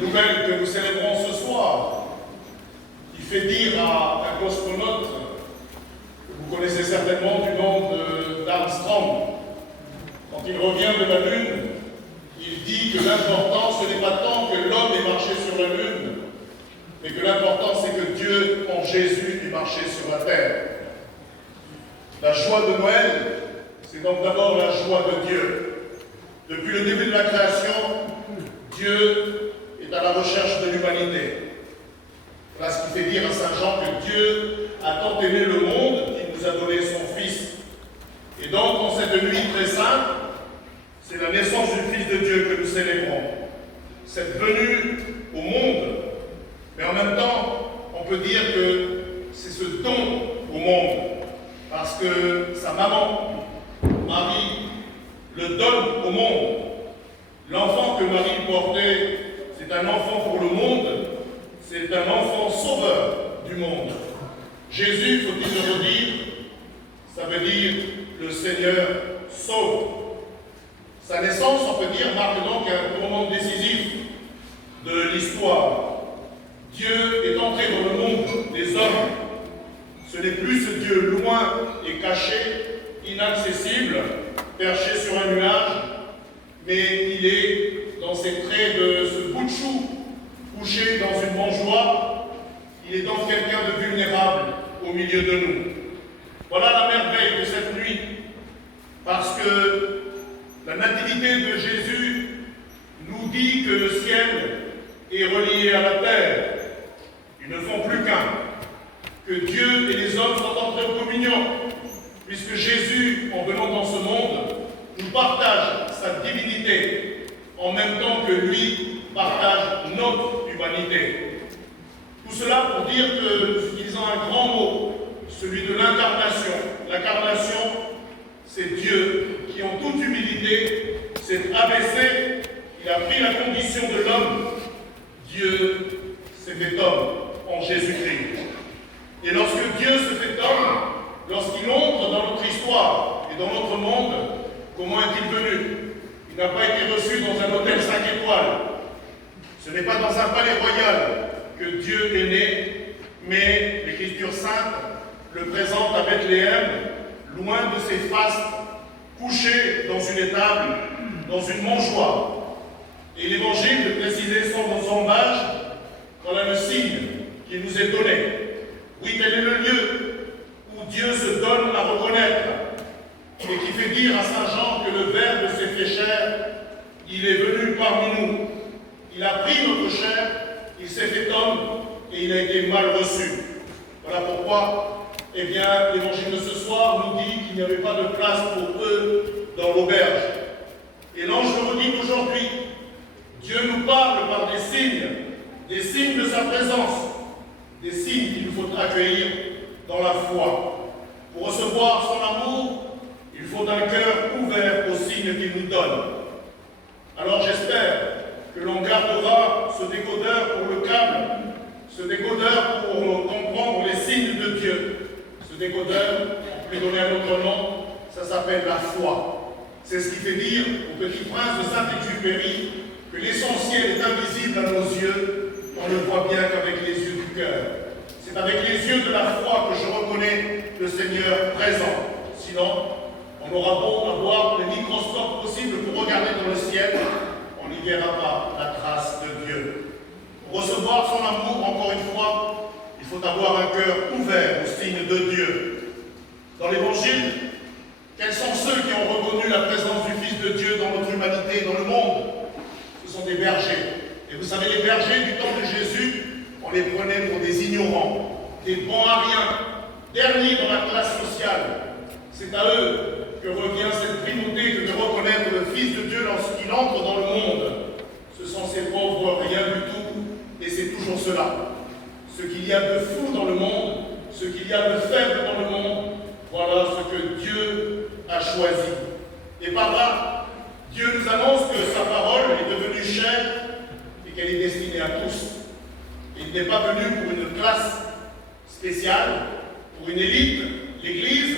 nouvelle que nous célébrons ce soir, qui fait dire à un cosmonaute que vous connaissez certainement du nom d'Armstrong, quand il revient de la Lune, il dit que l'important, ce n'est pas tant que l'homme ait marché sur la Lune, mais que l'important, c'est que Dieu, en Jésus, ait marché sur la terre. La joie de Noël, c'est donc d'abord la joie de Dieu. Depuis le début de la création, Dieu est à la recherche de l'humanité. Voilà ce qui fait dire à Saint Jean que Dieu a tant aimé le monde qu'il nous a donné son Fils. Et donc, en cette nuit très sainte, c'est la naissance du Fils de Dieu que nous célébrons. Cette venue au monde, mais en même temps, on peut dire que c'est ce don au monde, parce que sa maman, Marie, le donne au monde. L'enfant que Marie portait, c'est un enfant pour le monde, c'est un enfant sauveur du monde. Jésus, faut-il le redire, ça veut dire le Seigneur sauve. Sa naissance, on peut dire, marque donc un moment décisif de l'histoire. Dieu est entré dans le monde des hommes. Ce n'est plus ce Dieu loin et caché, inaccessible, perché sur un nuage, mais il est dans ses traits de ce bout de chou, couché dans une mangeoire. Il est donc quelqu'un de vulnérable au milieu de nous. Voilà la merveille de cette nuit, parce que la nativité de Jésus nous dit que le ciel est relié à la terre. Ils ne font plus qu'un. Que Dieu et les hommes sont entrés en communion, puisque Jésus, en venant dans ce monde, nous partage sa divinité, en même temps que lui partage notre humanité. Tout cela pour dire que nous utilisons un grand mot, celui de l'incarnation. L'incarnation, c'est Dieu qui, en toute humilité, s'est abaissé, il a pris la condition de l'homme. Dieu s'est fait homme en Jésus-Christ. Et lorsque Dieu se fait homme, lorsqu'il entre dans notre histoire et dans notre monde, comment est-il venu? Il n'a pas été reçu dans un hôtel 5 étoiles. Ce n'est pas dans un palais royal que Dieu est né, mais l'Écriture sainte le présente à Bethléem, loin de ses fastes, couché dans une étable, dans une mangeoire. Et l'Évangile de préciser sans embâche, voilà le signe qui nous est donné. Oui, tel est le lieu où Dieu se donne à reconnaître et qui fait dire à Saint Jean que le Verbe s'est fait chair, il est venu parmi nous. Il a pris notre chair, il s'est fait homme et il a été mal reçu. Voilà pourquoi, eh bien, l'Évangile de ce soir nous dit qu'il n'y avait pas de place pour eux dans l'auberge. Et l'ange le redit aujourd'hui. Dieu nous parle par des signes de sa présence, des signes qu'il nous faut accueillir dans la foi. Pour recevoir son amour, il faut un cœur ouvert aux signes qu'il nous donne. Alors j'espère que l'on gardera ce décodeur pour le câble, ce décodeur pour comprendre les signes de Dieu. Ce décodeur, on peut lui donner un autre nom, ça s'appelle la foi. C'est ce qui fait dire au Petit Prince de Saint-Exupéry que l'essentiel est invisible à nos yeux, on ne voit bien qu'avec les yeux du cœur. C'est avec les yeux de la foi que je reconnais le Seigneur présent. Sinon, on aura beau avoir le microscope possible pour regarder dans le ciel, on n'y verra pas la trace de Dieu. Pour recevoir son amour, encore une fois, il faut avoir un cœur ouvert aux signes de Dieu. Dans l'Évangile, quels sont ceux qui ont reconnu la présence du Fils de Dieu dans notre humanité, dans le monde? Ce sont des bergers. Et vous savez, les bergers du temps de Jésus, on les prenait pour des ignorants, des bons à rien, derniers dans la classe sociale. C'est à eux que revient cette primauté que de reconnaître le Fils de Dieu lorsqu'il entre dans le monde. Ce sont ces pauvres rien du tout, et c'est toujours cela. Ce qu'il y a de fou dans le monde, ce qu'il y a de faible dans le monde, voilà ce que Dieu a choisi. Et par là, Dieu nous annonce que sa parole est devenue chair et qu'elle est destinée à tous. Il n'est pas venu pour une classe spéciale, pour une élite. L'Église,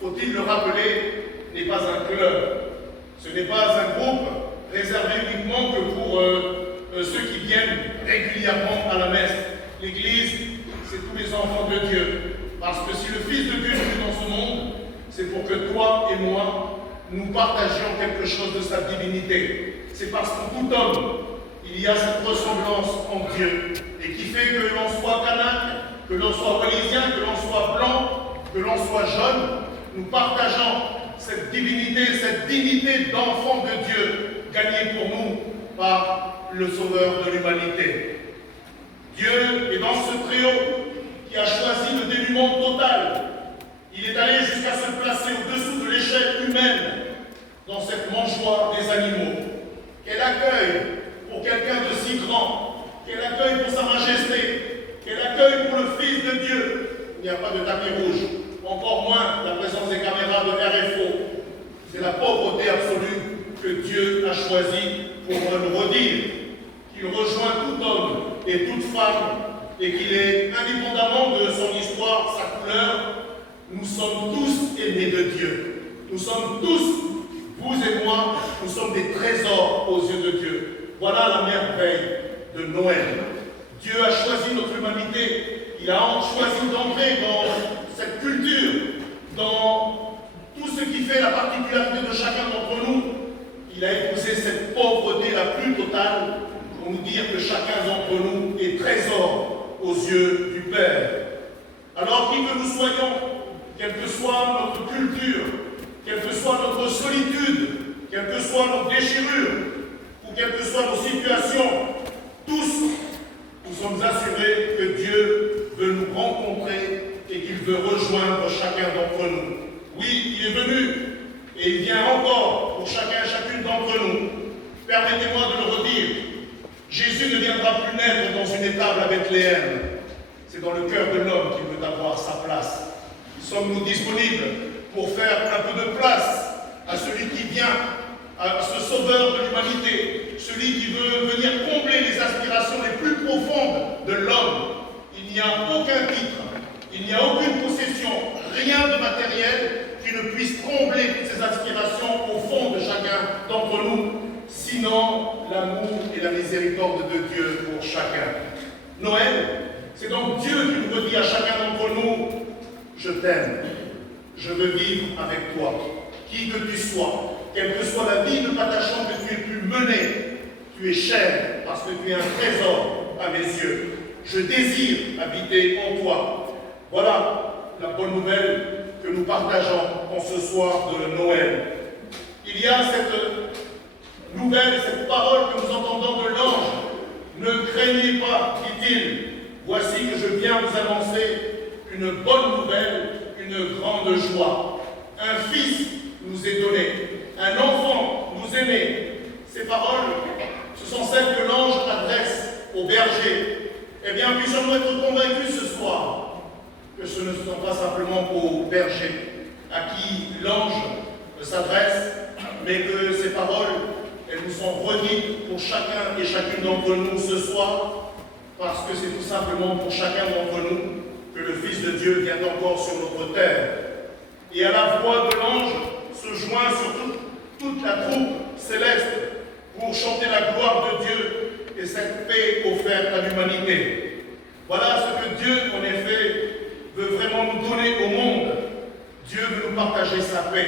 faut-il le rappeler, n'est pas un club. Ce n'est pas un groupe réservé uniquement que pour ceux qui régulièrement à la messe. L'Église, c'est tous les enfants de Dieu. Parce que si le Fils de Dieu est venu dans ce monde, c'est pour que toi et moi, nous partagions quelque chose de sa divinité. C'est parce qu'en tout homme, il y a cette ressemblance en Dieu, et qui fait que l'on soit kanak, que l'on soit wallisien, que l'on soit blanc, que l'on soit jeune, nous partageons cette divinité, cette dignité d'enfant de Dieu, gagnée pour nous par le Sauveur de l'humanité. Dieu est dans ce trio qui a choisi le dénuement total. Il est allé jusqu'à se placer au-dessous de l'échelle humaine dans cette mangeoire des animaux. Quel accueil pour quelqu'un de si grand, quel accueil pour sa majesté, quel accueil pour le Fils de Dieu. Il n'y a pas de tapis rouge, encore moins la présence des caméras de RFO. C'est la pauvreté absolue que Dieu a choisi pour nous redire qu'il rejoint tout homme et toute femme et qu'il est, indépendamment de son histoire, sa couleur, nous sommes tous aimés de Dieu. Nous sommes tous, vous et moi, nous sommes des trésors aux yeux de Dieu. Voilà la merveille de Noël. Dieu a choisi notre humanité. Il a choisi d'entrer dans cette culture, dans tout ce qui fait la particularité de chacun d'entre nous. Il a épousé cette pauvreté la plus totale pour nous dire que chacun d'entre nous est trésor aux yeux du Père. Alors, qui que nous soyons, quelle que soit notre culture, quelle que soit notre solitude, quelles que soient nos déchirures, ou quelles que soient nos situations, tous, nous sommes assurés que Dieu veut nous rencontrer et qu'il veut rejoindre chacun d'entre nous. Oui, il est venu, et il vient encore pour chacun et chacune d'entre nous. Permettez-moi de le redire, Jésus ne viendra plus naître dans une étable à Bethléem. C'est dans le cœur de l'homme qu'il veut avoir sa place. Sommes-nous disponibles pour faire un peu de place à celui qui vient, à ce sauveur de l'humanité, celui qui veut venir combler les aspirations les plus profondes de l'homme? Il n'y a aucun titre, il n'y a aucune possession, rien de matériel qui ne puisse combler toutes ces aspirations au fond de chacun d'entre nous, sinon l'amour et la miséricorde de Dieu pour chacun. Noël, c'est donc Dieu qui nous redit à chacun d'entre nous: je t'aime, je veux vivre avec toi, qui que tu sois, quelle que soit la vie de patachon que tu aies pu mener, tu es cher parce que tu es un trésor à mes yeux. Je désire habiter en toi. Voilà la bonne nouvelle que nous partageons en ce soir de Noël. Il y a cette nouvelle, cette parole que nous entendons de l'ange. Ne craignez pas, dit-il. Voici que je viens vous annoncer une bonne nouvelle, une grande joie. Un fils nous est donné, un enfant nous est né. Ces paroles, ce sont celles que l'ange adresse aux bergers. Eh bien, puissions-nous être convaincus ce soir que ce ne sont pas simplement aux bergers à qui l'ange s'adresse, mais que ces paroles, elles nous sont redites pour chacun et chacune d'entre nous ce soir, parce que c'est tout simplement pour chacun d'entre nous que le Fils de Dieu vient encore sur notre terre. Et à la voix de l'ange se joint sur toute la troupe céleste pour chanter la gloire de Dieu et cette paix offerte à l'humanité. Voilà ce que Dieu, en effet, veut vraiment nous donner au monde. Dieu veut nous partager sa paix.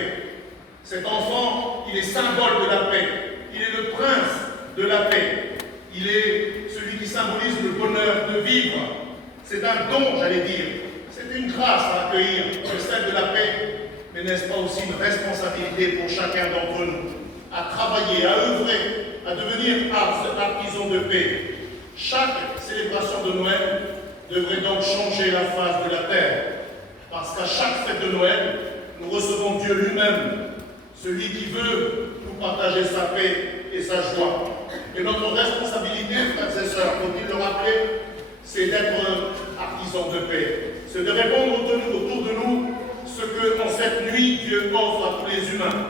Cet enfant, il est symbole de la paix. Il est le prince de la paix. Il est celui qui symbolise le bonheur de vivre. C'est un don, j'allais dire. C'est une grâce à accueillir, que celle de la paix. Mais n'est-ce pas aussi une responsabilité pour chacun d'entre nous, à travailler, à œuvrer, à devenir artisan de paix. Chaque célébration de Noël devrait donc changer la face de la terre. Parce qu'à chaque fête de Noël, nous recevons Dieu lui-même, celui qui veut nous partager sa paix et sa joie. Et notre responsabilité, frères et sœurs, faut-il le rappeler, c'est d'être artisans de paix. C'est de répondre autour de nous ce que, en cette nuit, Dieu offre à tous les humains.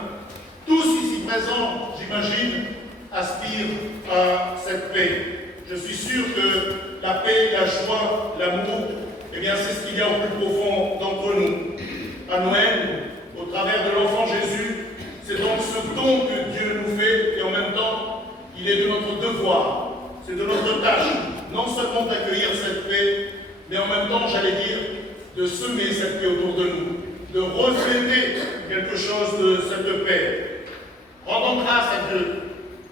Tous ici présents, j'imagine, aspirent à cette paix. Je suis sûr que la paix, la joie, l'amour, eh bien, c'est ce qu'il y a au plus profond d'entre nous. À Noël, au travers de l'enfant Jésus, c'est donc ce don que Dieu nous fait, et en même temps, il est de notre devoir, c'est de notre tâche, non seulement j'allais dire, de semer cette paix autour de nous, de refléter quelque chose de cette paix. Rendons grâce à Dieu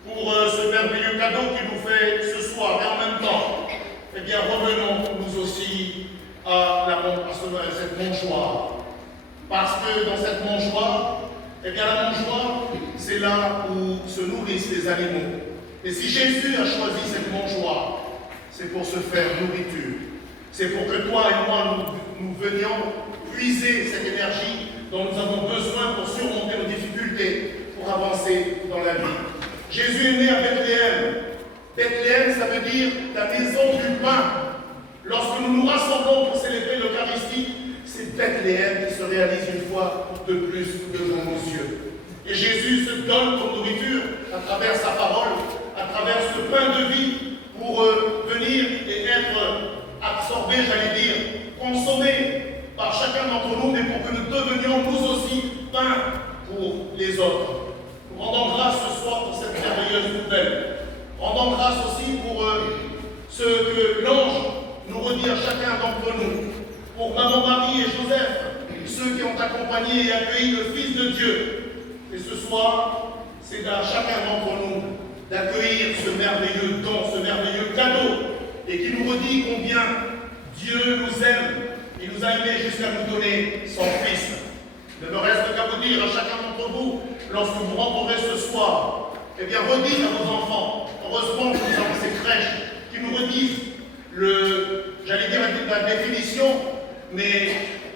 pour ce merveilleux cadeau qu'il nous fait ce soir. Et en même temps, eh bien, revenons nous aussi à cette mangeoire. Parce que dans cette mangeoire, eh bien, la mangeoire, c'est là où se nourrissent les animaux. Et si Jésus a choisi cette mangeoire, c'est pour se faire nourriture. C'est pour que toi et moi, nous venions puiser cette énergie dont nous avons besoin pour surmonter nos difficultés, pour avancer dans la vie. Jésus est né à Bethléem. Bethléem, ça veut dire la maison du pain. Lorsque nous nous rassemblons pour célébrer l'Eucharistie, c'est Bethléem qui se réalise une fois de plus devant nos yeux. Et Jésus se donne comme nourriture à travers sa parole, à travers ce pain de vie, pour venir et être absorbé, j'allais dire, consommé par chacun d'entre nous, mais pour que nous devenions nous aussi pain pour les autres. Nous rendons grâce ce soir pour cette merveilleuse nouvelle. Rendons grâce aussi pour ce que l'ange nous redit à chacun d'entre nous, pour Maman Marie et Joseph, ceux qui ont accompagné et accueilli le Fils de Dieu. Et ce soir, c'est à chacun d'entre nous d'accueillir ce merveilleux don, ce merveilleux cadeau, et qui nous redit combien Dieu nous aime. Il nous a aimés jusqu'à nous donner son Fils. Il ne me reste qu'à vous dire à chacun d'entre vous, lorsque vous rentrerez ce soir, eh bien, redites à vos enfants, heureusement que nous avons ces crèches, qui nous redisent j'allais dire la définition, mais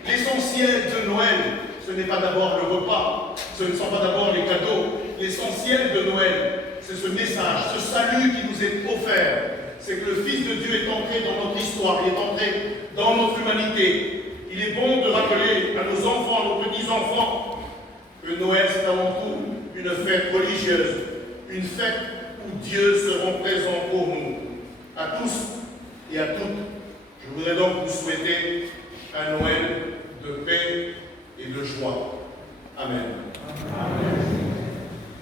l'essentiel de Noël, ce n'est pas d'abord le repas, ce ne sont pas d'abord les cadeaux. L'essentiel de Noël, c'est ce message, ce salut qui nous est offert. C'est que le Fils de Dieu est entré dans notre histoire, il est entré dans notre humanité. Il est bon de rappeler à nos enfants, à nos petits-enfants, que Noël, c'est avant tout une fête religieuse, une fête où Dieu sera présent pour nous. À tous et à toutes, je voudrais donc vous souhaiter un Noël de paix et de joie. Amen. Amen.